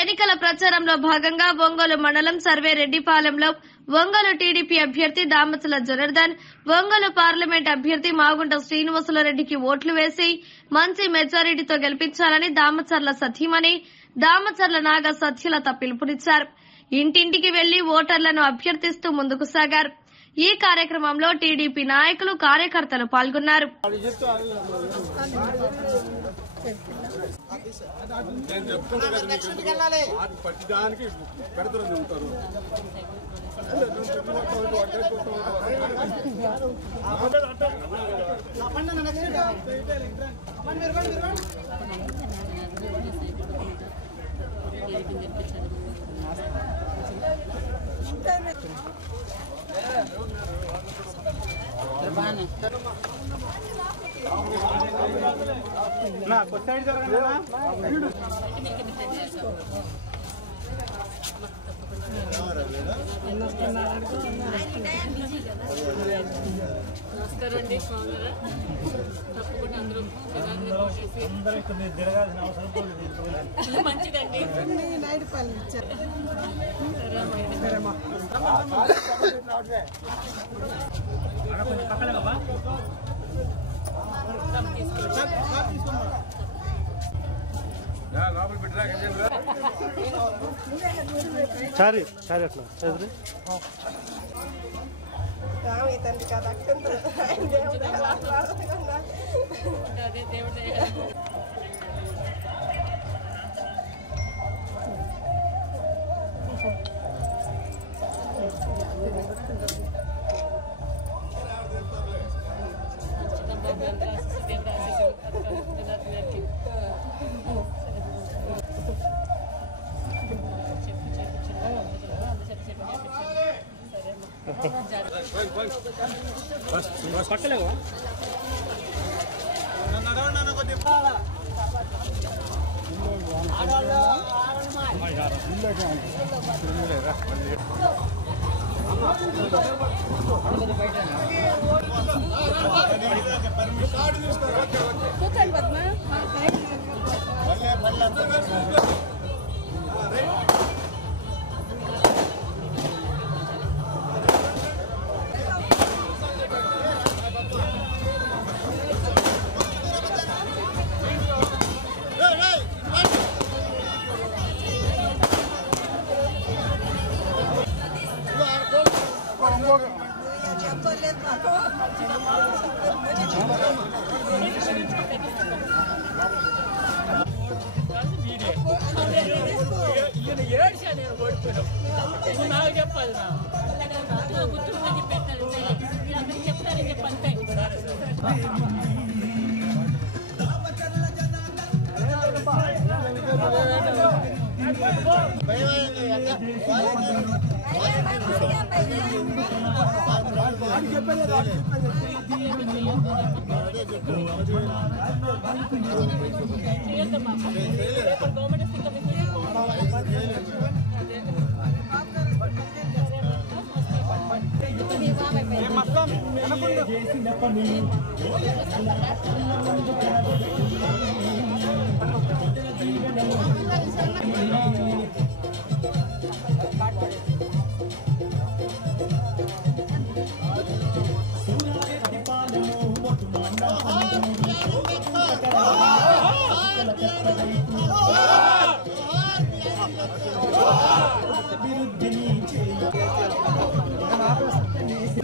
ఎన్నికల ప్రచారంలో భాగంగా ఒంగోలు మండలం సర్వేరెడ్డిపాలెంలో ఒంగోలు టీడీపీ అభ్యర్థి దామచల జనార్దన్, ఒంగోలు పార్లమెంట్ అభ్యర్థి మాగుంట శ్రీనివాసులరెడ్డికి ఓట్లు వేసి మంచి మెజారిటీతో గెలిపించాలని దామచర్ల సతీమణి దామచర్ల నాగ సత్యలత పిలుపునిచ్చారు. ఇంటింటికి వెళ్లి ఓటర్లను అభ్యర్థిస్తూ ముందుకు సాగారు. ఈ కార్యక్రమంలో టీడీపీ నాయకులు, కార్యకర్తలు పాల్గొన్నారు. నా కొత్తైడ్ జరగనా నమస్కారం అండి. బాగున్నారా? తప్పకుండా అందరూ తిరగాల్సిన అవసరం మంచిదండి. చారి చారి అట్లా చదువు అదే దేవుడు పక్కలేవా నాకు చెప్పాలి. గుర్తుందని పెట్టాలి. చెప్తారని చెప్పంతే.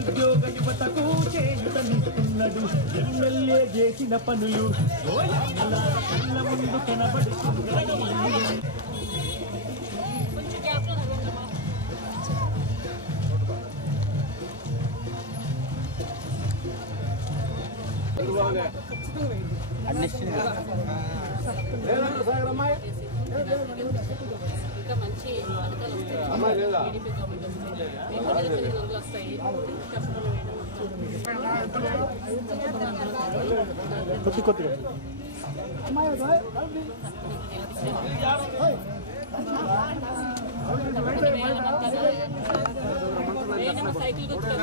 ఉద్యోగ యువతకు చేయుతనిస్తున్నాడు ఎమ్మెల్యే చేసిన పనులు కళ్ళ ముందు కనబడుతున్నాయి. ఇంకా మంచి పథకాలు వస్తాయి. టీడీపీ గవర్నమెంట్ వస్తాయి. కొద్దిగా సైకిల్ గుర్తు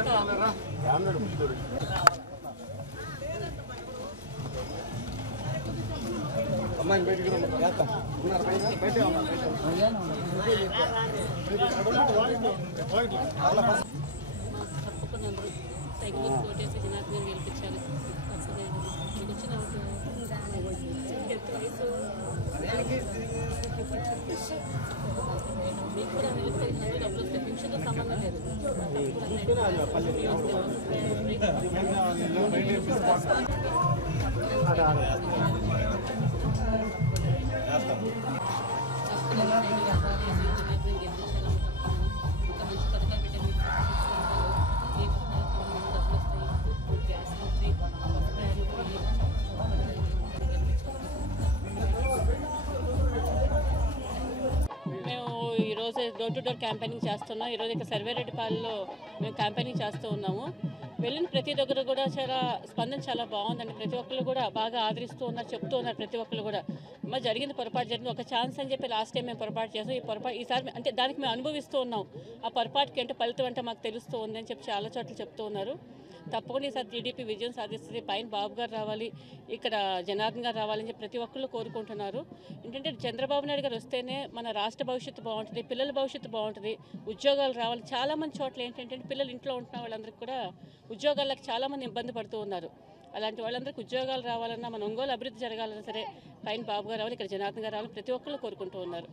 తప్పకుండా అందరూ సైకిల్ గుర్తు ఓటేసి జనార్దన్ గెలిపించాలి. మీకు వచ్చిన వయసు మీకు కూడా వెళ్తే డబ్బులు వస్తే పెన్షన్తో సంబంధం లేదు. మేము ఈరోజు డోర్ టు డోర్ క్యాంపెయినింగ్ చేస్తున్నాం. ఈరోజు ఇక్కడ సర్వేరెడ్డిపాలెంలో మేము క్యాంపెయినింగ్ చేస్తూ ఉన్నాము. వెళ్ళిన ప్రతి దగ్గర కూడా చాలా స్పందన చాలా బాగుందండి. ప్రతి ఒక్కరు కూడా బాగా ఆదరిస్తూ ఉన్నారు, చెప్తూ ఉన్నారు. ప్రతి ఒక్కరు కూడా మరి జరిగింది పొరపాటు జరిగింది, ఒక ఛాన్స్ అని చెప్పి లాస్ట్ టైం మేము పొరపాటు చేసాం. ఈసారి అంటే దానికి మేము అనుభవిస్తూ ఉన్నాం. ఆ పొరపాటుకి అంటే ఫలితం అంటే మాకు తెలుస్తూ ఉంది అని చెప్పి చాలా చోట్ల చెప్తూ ఉన్నారు. తప్పకుండా ఈసారి టీడీపీ విజయం సాధిస్తుంది. పైన బాబు గారు రావాలి, ఇక్కడ జనార్దన్ గారు రావాలని చెప్పి ప్రతి ఒక్కళ్ళు కోరుకుంటున్నారు. ఏంటంటే చంద్రబాబు నాయుడు గారు వస్తేనే మన రాష్ట్ర భవిష్యత్తు బాగుంటుంది, పిల్లల భవిష్యత్తు బాగుంటుంది, ఉద్యోగాలు రావాలి. చాలామంది చోట్ల ఏంటంటే పిల్లలు ఇంట్లో ఉంటున్న వాళ్ళందరికీ కూడా ఉద్యోగాలకు చాలామంది ఇబ్బంది పడుతూ ఉన్నారు. అలాంటి వాళ్ళందరికీ ఉద్యోగాలు రావాలన్నా, మన ఒంగోలు అభివృద్ధి జరగాలన్నా సరే పైన బాబు గారు రావాలి, ఇక్కడ జనార్దన్ గారు రావాలి, ప్రతి ఒక్కళ్ళు కోరుకుంటూ ఉన్నారు.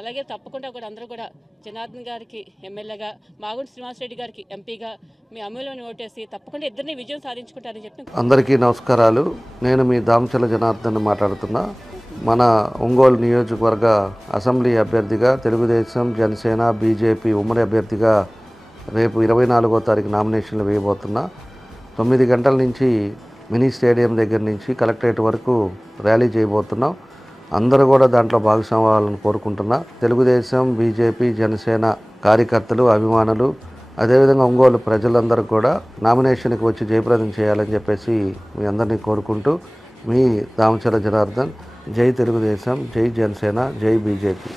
అలాగే తప్పకుండా కూడా అందరూ కూడా జనార్దన్ గారికి ఎమ్మెల్యేగా, మాగుంట శ్రీనివాసరెడ్డి గారికి ఎంపీగా మీ అమూల్యమైన ఓటేసి తప్పకుండా ఇద్దరిని విజయం సాధించుకుంటారని చెప్పి అందరికీ నమస్కారాలు. నేను మీ దామచల జనార్దన్ మాట్లాడుతున్నా. మన ఒంగోలు నియోజకవర్గ అసెంబ్లీ అభ్యర్థిగా తెలుగుదేశం, జనసేన, బీజేపీ ఉమ్మడి అభ్యర్థిగా రేపు 24వ తారీఖు నామినేషన్లు వేయబోతున్నా. 9 గంటల నుంచి మినీ స్టేడియం దగ్గర నుంచి కలెక్టరేట్ వరకు ర్యాలీ చేయబోతున్నాం. అందరూ కూడా దాంట్లో భాగస్వామ్యం అవ్వాలని కోరుకుంటున్నా. తెలుగుదేశం, బీజేపీ, జనసేన కార్యకర్తలు, అభిమానులు, అదేవిధంగా ఒంగోలు ప్రజలందరూ కూడా నామినేషన్కి వచ్చి జయప్రదం చేయాలని చెప్పేసి మీ అందరినీ కోరుకుంటూ మీ దామచల జనార్దన్. జై తెలుగుదేశం, జై జనసేన, జై బీజేపీ.